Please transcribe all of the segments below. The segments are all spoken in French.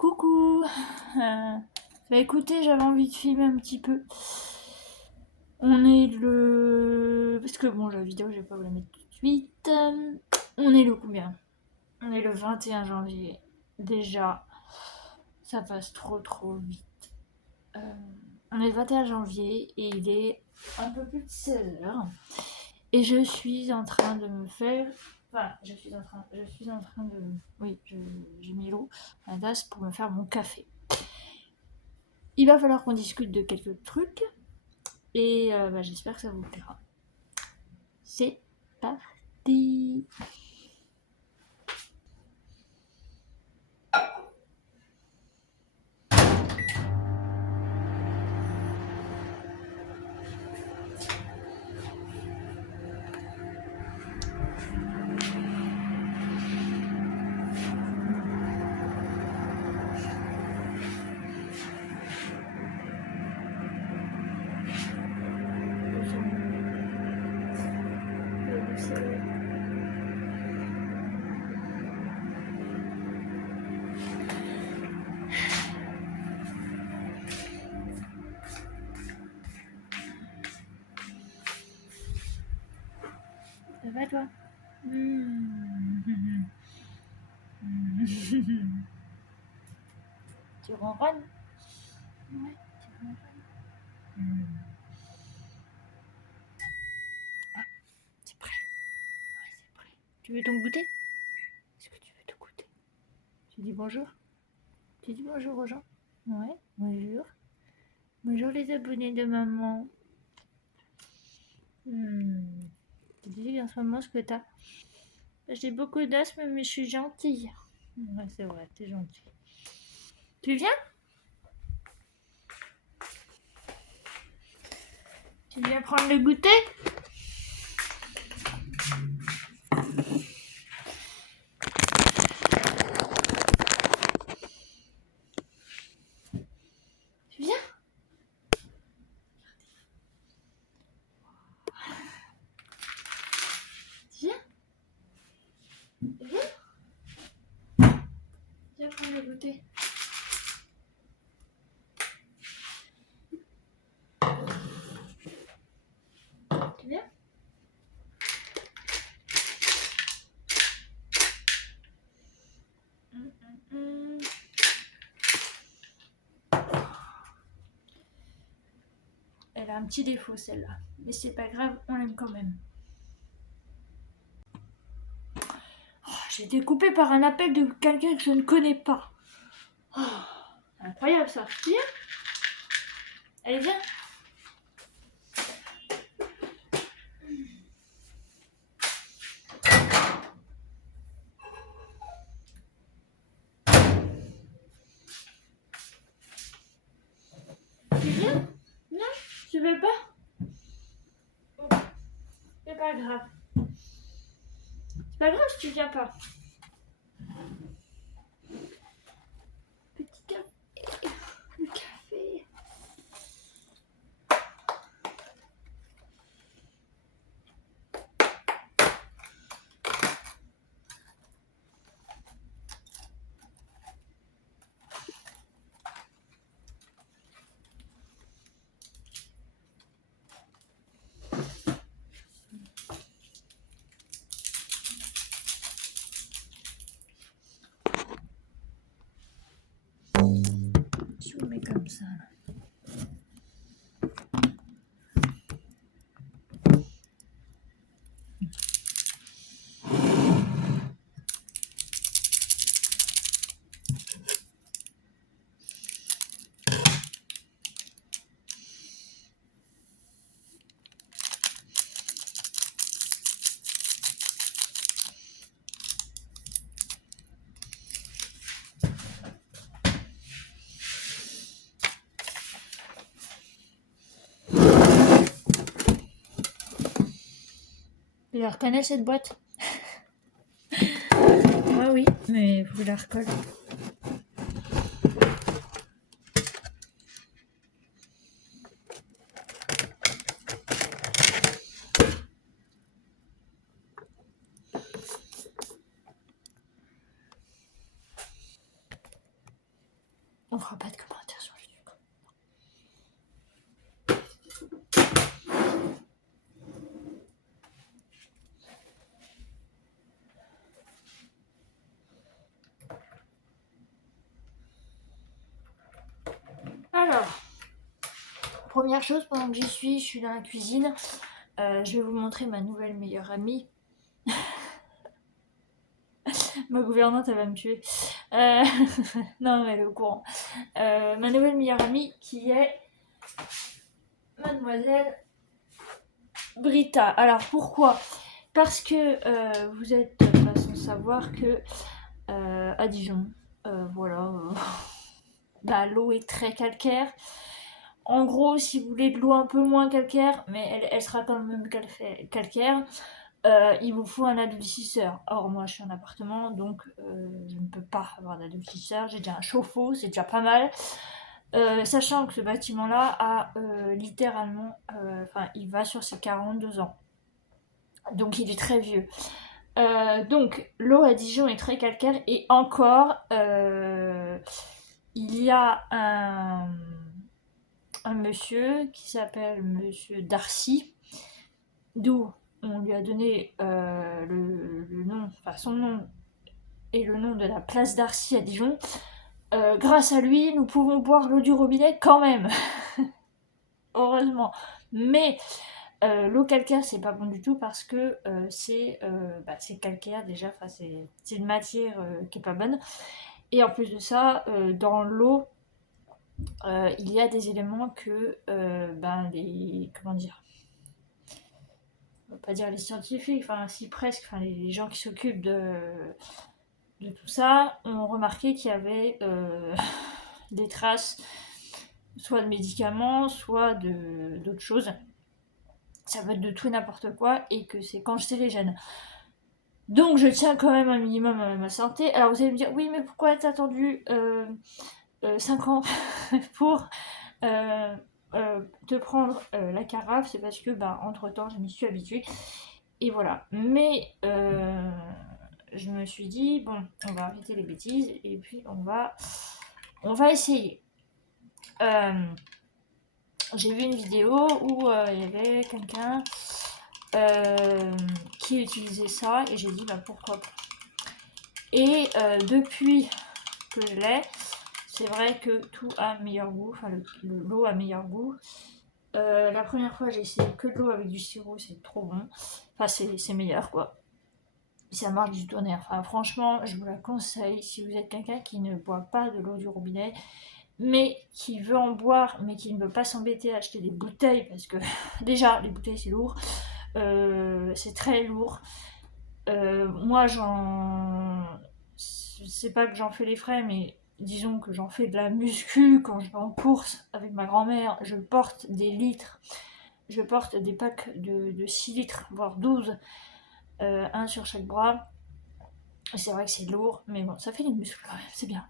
Coucou. Bah écoutez, j'avais envie de filmer un petit peu. On est le... Parce que bon, la vidéo, je vais pas vous la mettre tout de suite. On est le combien? On est le 21 janvier. Déjà, ça passe trop vite. On est le 21 janvier et il est un peu plus de 16h. Et je suis en train de me faire... Enfin, je suis en train de... Oui, j'ai mis l'eau à la tasse pour me faire mon café. Il va falloir qu'on discute de quelques trucs et j'espère que ça vous plaira. C'est parti. Ça va toi? Tu ronronnes? Ouais, tu ronronnes. Ah, c'est prêt. Ouais, c'est prêt. Tu veux ton goûter? Est-ce que tu veux te goûter? Tu dis bonjour? Tu dis bonjour aux gens? Ouais, bonjour. Bonjour les abonnés de maman. Tu dis en ce moment ce que t'as? J'ai beaucoup d'asthme mais je suis gentille. Ouais, c'est vrai, t'es gentille. Tu viens? Tu viens prendre le goûter? Tu viens? Tu viens? Viens prendre le goûter. Tu viens? Elle a un petit défaut celle-là, mais c'est pas grave, on l'aime quand même. Oh, j'ai été coupée par un appel de quelqu'un que je ne connais pas. Oh, incroyable ça. Viens. Allez, viens. Tu viens? Non, tu veux pas? Oh, c'est pas grave. C'est pas grave si tu viens pas. Petit café. Le café. Je vous mets comme ça. Tu la reconnais cette boîte? Moi oui, mais vous la recolle. Alors, première chose, pendant que je suis dans la cuisine. Je vais vous montrer ma nouvelle meilleure amie. Ma gouvernante, elle va me tuer. Non, mais elle est au courant. Ma nouvelle meilleure amie qui est Mademoiselle Brita. Alors, pourquoi ? Parce que vous êtes sans savoir que à Dijon, voilà, bah, l'eau est très calcaire. En gros, si vous voulez de l'eau un peu moins calcaire, mais elle sera quand même calcaire, il vous faut un adoucisseur. Or, moi, je suis en appartement, donc je ne peux pas avoir d'adoucisseur. J'ai déjà un chauffe-eau, c'est déjà pas mal. Sachant que ce bâtiment-là a littéralement, il va sur ses 42 ans. Donc, il est très vieux. Donc, l'eau à Dijon est très calcaire et encore, il y a un monsieur qui s'appelle Monsieur Darcy, d'où on lui a donné le nom, enfin son nom et le nom de la place Darcy à Dijon. Grâce à lui, nous pouvons boire l'eau du robinet quand même. Heureusement. Mais l'eau calcaire, c'est pas bon du tout parce que c'est calcaire déjà, c'est une matière qui est pas bonne. Et en plus de ça, dans l'eau, il y a des éléments que comment dire, on va pas dire les scientifiques, enfin si presque, enfin les gens qui s'occupent de tout ça ont remarqué qu'il y avait des traces soit de médicaments, soit d'autres choses. Ça peut être de tout et n'importe quoi et que c'est cancérigène. Donc je tiens quand même un minimum à ma santé. Alors vous allez me dire, oui mais pourquoi t'as attendu 5 ans pour te prendre la carafe? C'est parce que entre temps je m'y suis habituée. Et voilà. Mais je me suis dit, bon, on va arrêter les bêtises et puis on va essayer. J'ai vu une vidéo où il y avait quelqu'un qui utilisait ça et j'ai dit, pourquoi pas. Et depuis que je l'ai, c'est vrai que tout a meilleur goût, enfin l'eau a meilleur goût. La première fois j'ai essayé que de l'eau avec du sirop, c'est trop bon. Enfin c'est meilleur quoi. Ça marche du tonnerre. Enfin, franchement, je vous la conseille si vous êtes quelqu'un qui ne boit pas de l'eau du robinet, mais qui veut en boire, mais qui ne veut pas s'embêter à acheter des bouteilles, parce que déjà, les bouteilles c'est lourd, c'est très lourd. Moi, c'est pas que j'en fais les frais, mais disons que j'en fais de la muscu quand je vais en course avec ma grand-mère. Je porte des litres, je porte des packs de 6 litres, voire 12. Un sur chaque bras. C'est vrai que c'est lourd, mais bon, ça fait des muscles quand même, c'est bien.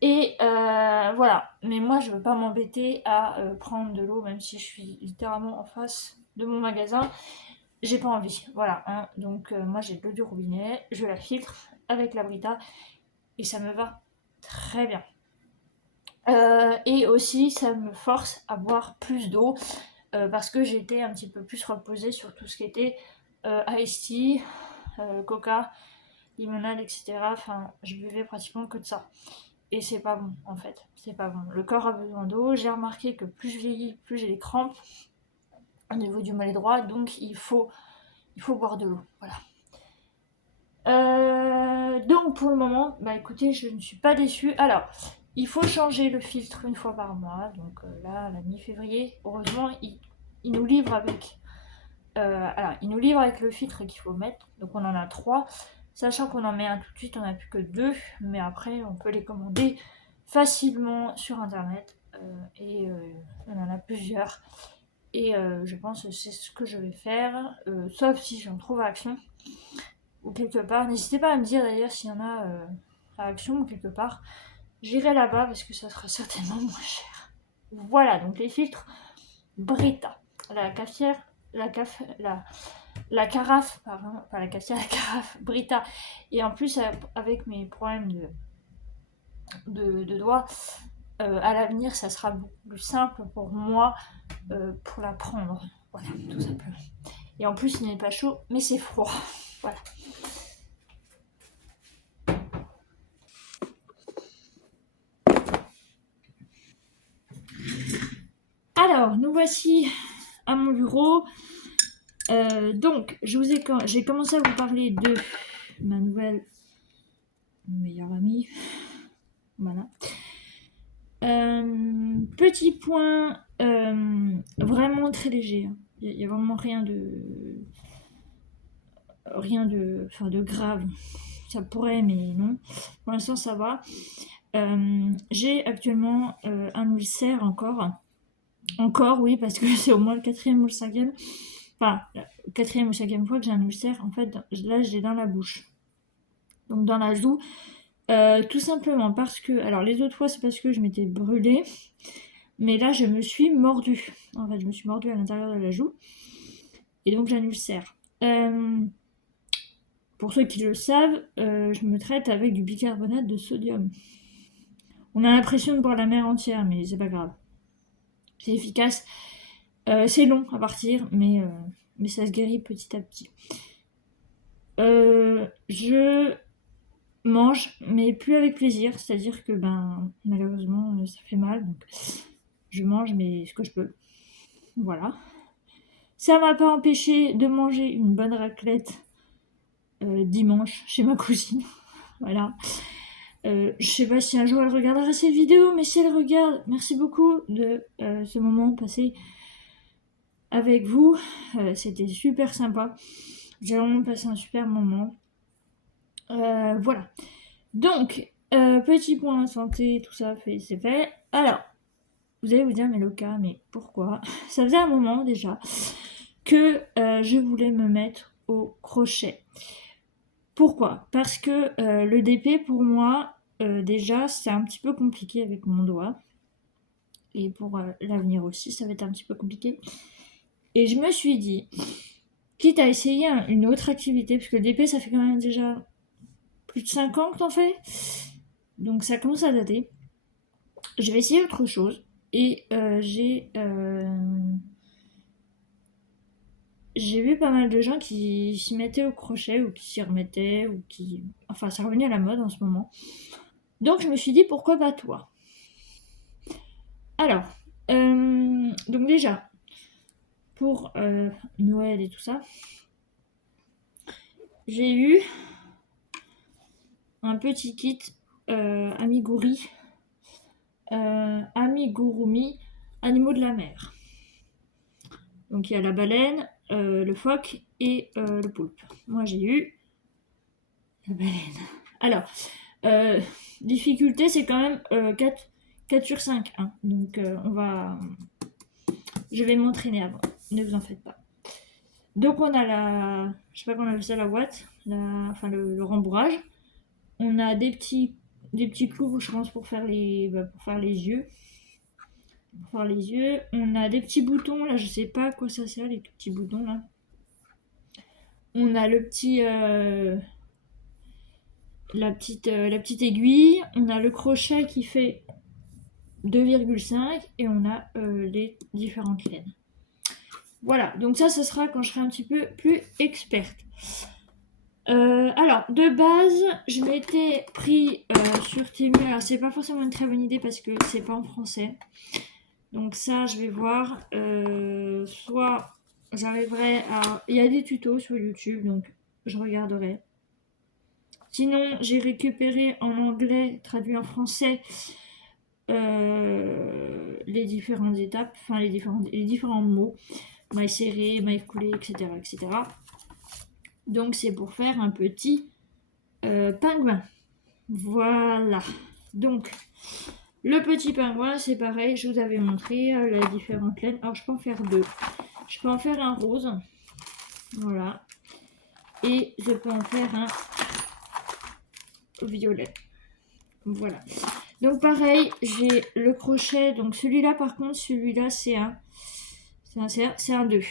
Et voilà, mais moi je veux pas m'embêter à prendre de l'eau, même si je suis littéralement en face de mon magasin. J'ai pas envie, voilà. Hein. Donc moi j'ai de l'eau du robinet, je la filtre avec la Brita et ça me va très bien. Et aussi ça me force à boire plus d'eau parce que j'ai été un petit peu plus reposée sur tout ce qui était iced tea, coca, limonade, etc. Enfin, je buvais pratiquement que de ça. Et c'est pas bon, en fait. C'est pas bon. Le corps a besoin d'eau. J'ai remarqué que plus je vieillis, plus j'ai des crampes au niveau du mollet droit. Donc, il faut boire de l'eau. Voilà. Donc, pour le moment, écoutez, je ne suis pas déçue. Alors, il faut changer le filtre une fois par mois. Donc, là, à la mi-février, heureusement, il nous livre avec... il nous livre avec le filtre qu'il faut mettre. Donc, on en a 3. Sachant qu'on en met un tout de suite, on n'a plus que 2, mais après on peut les commander facilement sur internet et on en a plusieurs. Et je pense que c'est ce que je vais faire, sauf si j'en trouve à Action ou quelque part. N'hésitez pas à me dire d'ailleurs s'il y en a à Action ou quelque part. J'irai là-bas parce que ça sera certainement moins cher. Voilà, donc les filtres Brita, la cafetière, la carafe, pardon, pas la cafetière, la carafe Brita. Et en plus, avec mes problèmes de doigts, à l'avenir, ça sera beaucoup plus simple pour moi pour la prendre. Voilà, tout simplement. Et en plus, il n'est pas chaud, mais c'est froid. Voilà. Alors, nous voici à mon bureau. Donc, j'ai commencé à vous parler de ma nouvelle meilleure amie. Voilà. Petit point vraiment très léger. Il n'y a vraiment rien de grave. Ça pourrait, mais non. Pour l'instant, ça va. J'ai actuellement un ulcère encore. Encore, oui, parce que c'est au moins le 4e ou le 5e. Enfin, la 4e ou 5e fois que j'ai un ulcère. En fait, là, je l'ai dans la bouche. Donc, dans la joue. Tout simplement parce que... Alors, les autres fois, c'est parce que je m'étais brûlée. Mais là, je me suis mordue. En fait, je me suis mordue à l'intérieur de la joue. Et donc, j'ai un ulcère. Pour ceux qui le savent, je me traite avec du bicarbonate de sodium. On a l'impression de boire la mer entière, mais c'est pas grave. C'est efficace. C'est long à partir, mais ça se guérit petit à petit. Je mange, mais plus avec plaisir. C'est-à-dire que, malheureusement, ça fait mal. Donc je mange, mais ce que je peux. Voilà. Ça m'a pas empêché de manger une bonne raclette dimanche chez ma cousine. Voilà. Je sais pas si un jour elle regardera cette vidéo, mais si elle regarde, merci beaucoup de ce moment passé avec vous. C'était super sympa. J'ai vraiment passé un super moment. Voilà. Donc, petit point santé, tout ça, c'est fait. Alors, vous allez vous dire, mais Loca, mais pourquoi? Ça faisait un moment déjà que je voulais me mettre au crochet. Pourquoi? Parce que le DP, pour moi, déjà, c'est un petit peu compliqué avec mon doigt. Et pour l'avenir aussi, ça va être un petit peu compliqué. Et je me suis dit, quitte à essayer une autre activité, parce que le DP, ça fait quand même déjà plus de 5 ans que t'en fais. Donc ça commence à dater. Je vais essayer autre chose. Et j'ai vu pas mal de gens qui s'y mettaient au crochet ou qui s'y remettaient ou qui... Enfin, ça revenait à la mode en ce moment. Donc je me suis dit, pourquoi pas toi? Alors, donc déjà, pour Noël et tout ça, j'ai eu un petit kit Amigurumi, animaux de la mer. Donc il y a la baleine, le phoque et le poulpe. Moi j'ai eu la baleine. Alors, difficulté c'est quand même 4 sur 5. Hein. Donc je vais m'entraîner avant, ne vous en faites pas. Donc on a je sais pas comment on appelle ça, la boîte, le rembourrage. On a des petits clous, je pense, pour faire les yeux. On a des petits boutons, là, je sais pas à quoi ça sert, les petits boutons, là. On a le petit... la petite aiguille. On a le crochet qui fait 2,5 et on a les différentes laines. Voilà, donc ça sera quand je serai un petit peu plus experte. Alors, de base, je m'étais pris sur Temu. Alors, c'est pas forcément une très bonne idée parce que c'est pas en français. Donc ça, je vais voir. Soit j'arriverai à... Il y a des tutos sur YouTube, donc je regarderai. Sinon, j'ai récupéré en anglais, traduit en français, les différentes étapes, enfin les différents mots. Maille serrée, maille coulée, etc., etc. Donc c'est pour faire un petit pingouin. Voilà. Donc le petit pingouin, c'est pareil, je vous avais montré les différentes laines. Alors je peux en faire 2. Je peux en faire un rose. Voilà. Et je peux en faire un violet. Voilà. Donc pareil, j'ai le crochet. Donc celui-là par contre, c'est un 2.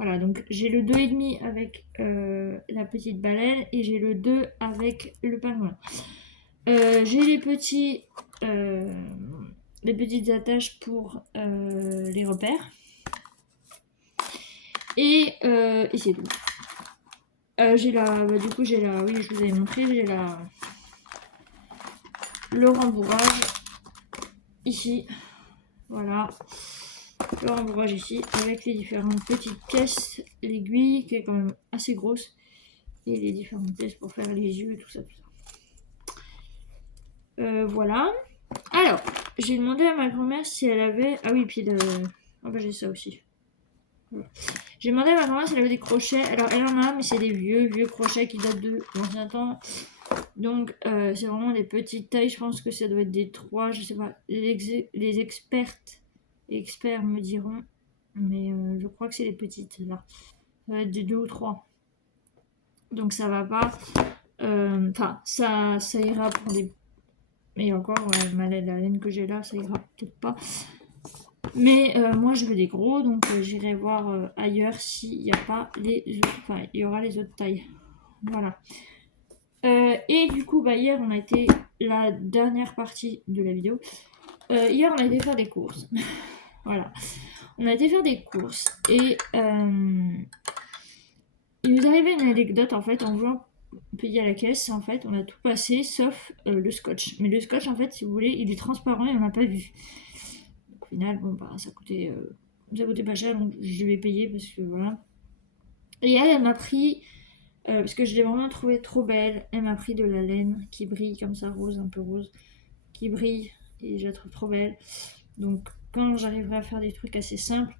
Voilà, donc j'ai le 2,5 avec la petite baleine et j'ai le 2 avec le pingouin. J'ai les petites attaches pour les repères. Et c'est tout. J'ai oui, je vous avais montré, j'ai le rembourrage ici. Voilà. le rembourrage ici avec les différentes petites caisses, l'aiguille qui est quand même assez grosse et les différentes pièces pour faire les yeux et tout ça. Voilà. Alors, j'ai demandé à ma grand-mère si elle avait... Ah oui, puis ah bah j'ai ça aussi. Voilà. J'ai demandé à ma grand-mère si elle avait des crochets. Alors, elle en a, mais c'est des vieux crochets qui datent de l'ancien temps. Donc, c'est vraiment des petites tailles. Je pense que ça doit être des 3, je sais pas. Les experts me diront. Mais je crois que c'est les petites, là. Ça va être des 2 ou 3. Donc, ça va pas. Enfin, ça ira pour des... Et encore, ouais, la laine que j'ai là, ça ira peut-être pas. Mais moi, je veux des gros, donc j'irai voir ailleurs s'il n'y a pas les autres. Enfin, il y aura les autres tailles. Voilà. Et du coup, hier, on a été la dernière partie de la vidéo. Hier, on a été faire des courses. Voilà. On a été faire des courses et il nous arrivait une anecdote en fait en voulant payer à la caisse. En fait, on a tout passé sauf le scotch. Mais le scotch, en fait, si vous voulez, il est transparent et on n'a pas vu. Au final, bon, bah, ça coûtait pas cher, donc je vais payer parce que voilà. Et elle m'a pris, parce que je l'ai vraiment trouvée trop belle, elle m'a pris de la laine qui brille comme ça, rose, un peu rose, qui brille, et je la trouve trop belle. Donc, quand j'arriverai à faire des trucs assez simples,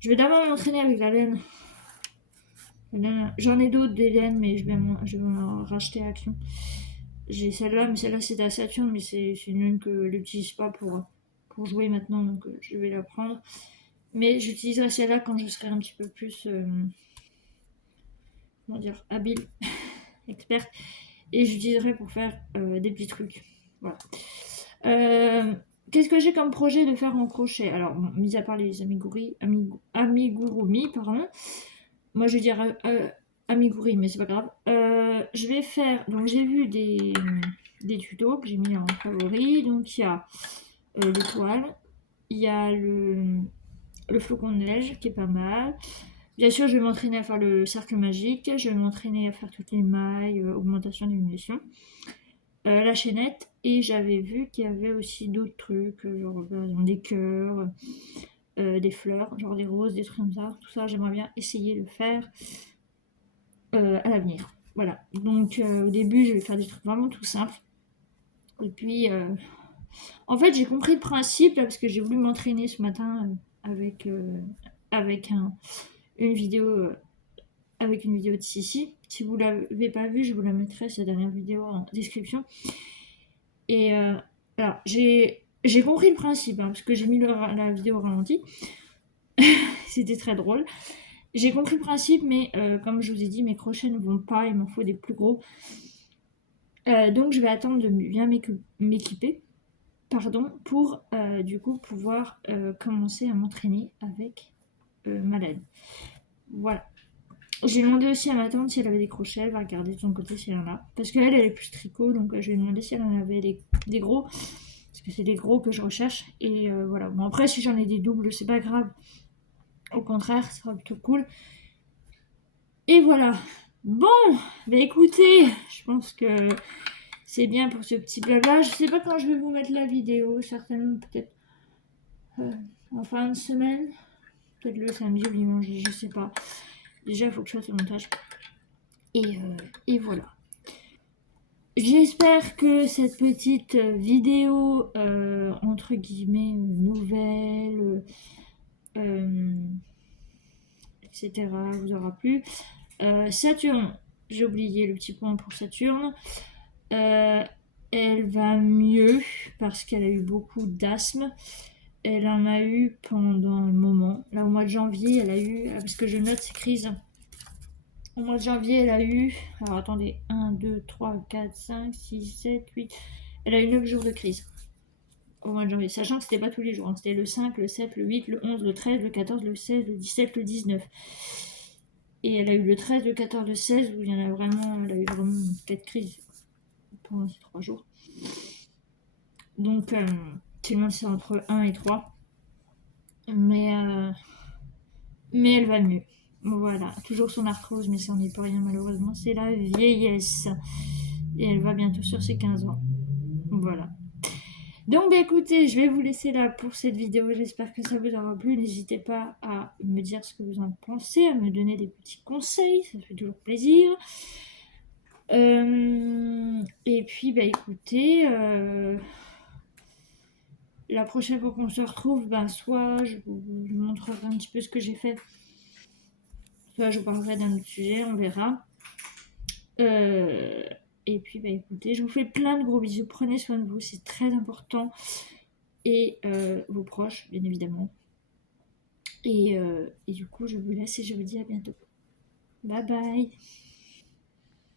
je vais d'abord m'entraîner avec la laine. J'en ai d'autres des laines, mais je vais m'en racheter à Action. J'ai celle-là, mais celle-là c'est de la Saturne, mais c'est une laine que je n'utilise pas pour jouer maintenant, donc je vais la prendre. Mais j'utiliserai celle-là quand je serai un petit peu plus comment dire, habile, experte. Et j'utiliserai pour faire des petits trucs. Voilà. Qu'est-ce que j'ai comme projet de faire en crochet? Alors, bon, mis à part les amigurumi, pardon. Moi, je dirais amigurumi, mais c'est pas grave. Je vais faire... Donc, j'ai vu des tutos que j'ai mis en favori. Donc, il y a l'étoile. Il y a le flocon de neige, qui est pas mal. Bien sûr, je vais m'entraîner à faire le cercle magique. Je vais m'entraîner à faire toutes les mailles, augmentation, diminution. La chaînette. Et j'avais vu qu'il y avait aussi d'autres trucs, genre des cœurs, des fleurs, genre des roses, des trucs comme ça. Tout ça, j'aimerais bien essayer de faire à l'avenir. Voilà. Donc, au début, je vais faire des trucs vraiment tout simples. Et puis, en fait, j'ai compris le principe, là, parce que j'ai voulu m'entraîner ce matin avec une vidéo de Sissi. Si vous l'avez pas vue, je vous la mettrai, sa dernière vidéo, en description. Et alors, j'ai compris le principe, hein, parce que j'ai mis la vidéo au ralenti. C'était très drôle. J'ai compris le principe, mais comme je vous ai dit, mes crochets ne vont pas, il m'en faut des plus gros. Donc je vais attendre de bien m'équiper, pour du coup pouvoir commencer à m'entraîner avec ma laine. Voilà. J'ai demandé aussi à ma tante si elle avait des crochets, elle va regarder de son côté si elle en a. Parce qu'elle, elle est plus tricot, donc je vais demander si elle en avait des gros. Parce que c'est des gros que je recherche. Et voilà. Bon, après, si j'en ai des doubles, c'est pas grave. Au contraire, ça sera plutôt cool. Et voilà. Bon, bah écoutez, je pense que c'est bien pour ce petit blabla. Je sais pas quand je vais vous mettre la vidéo, certainement peut-être en fin de semaine. Peut-être le samedi ou dimanche, je sais pas. Déjà, il faut que je fasse le montage. Et voilà. J'espère que cette petite vidéo, entre guillemets, nouvelle, etc., vous aura plu. Saturne, j'ai oublié le petit point pour Saturne. Elle va mieux parce qu'elle a eu beaucoup d'asthme. Elle en a eu pendant un moment. Là, au mois de janvier, elle a eu... Parce que je note ces crises. Au mois de janvier, elle a eu... Alors, attendez. 1, 2, 3, 4, 5, 6, 7, 8... Elle a eu 9 jours de crise. Au mois de janvier. Sachant que c'était pas tous les jours. Hein. C'était le 5, le 7, le 8, le 11, le 13, le 14, le 16, le 17, le 19. Et elle a eu le 13, le 14, le 16, où il y en a vraiment... Elle a eu vraiment 4 crises pendant ces 3 jours. Donc, sinon c'est entre 1 et 3. Mais elle va mieux. Voilà, toujours son arthrose, mais ça n'en est pas rien malheureusement. C'est la vieillesse. Et elle va bientôt sur ses 15 ans. Voilà. Donc bah écoutez, je vais vous laisser là pour cette vidéo. J'espère que ça vous aura plu. N'hésitez pas à me dire ce que vous en pensez, à me donner des petits conseils, ça fait toujours plaisir. Et puis bah écoutez, la prochaine fois qu'on se retrouve, ben soit je vous montrerai un petit peu ce que j'ai fait, soit je vous parlerai d'un autre sujet, on verra. Et puis bah écoutez, je vous fais plein de gros bisous, prenez soin de vous, c'est très important. Et vos proches, bien évidemment. Et du coup, je vous laisse et je vous dis à bientôt. Bye bye.